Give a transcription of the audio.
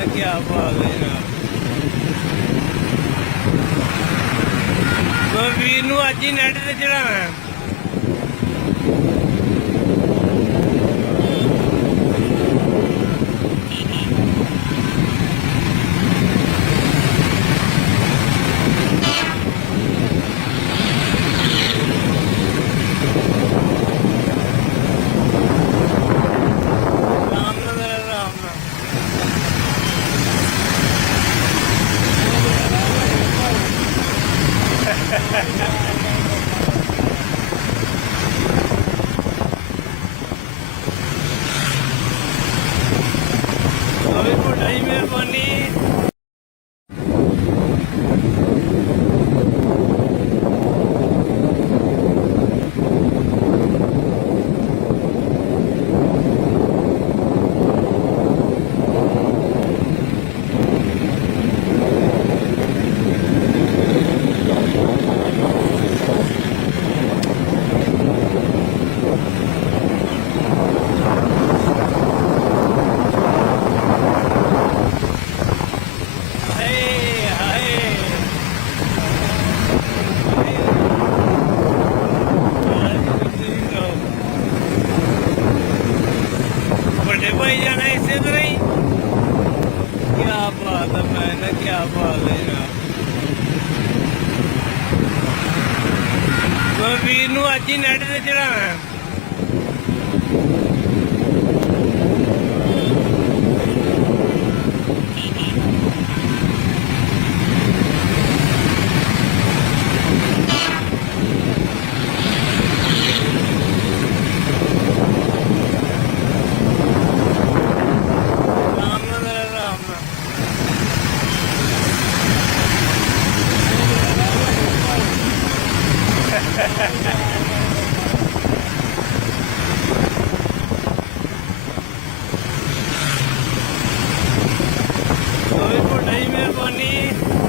ना क्या बात है जनाब। तो वीर नूं अज ही नैट ते चढ़ाना मेहरबानी। बड़े भाई जाना इसे तरह ही क्या बात है। मैंने क्या बात है जनाब। तो वीर नूं अज ही नैट ते चढ़ाना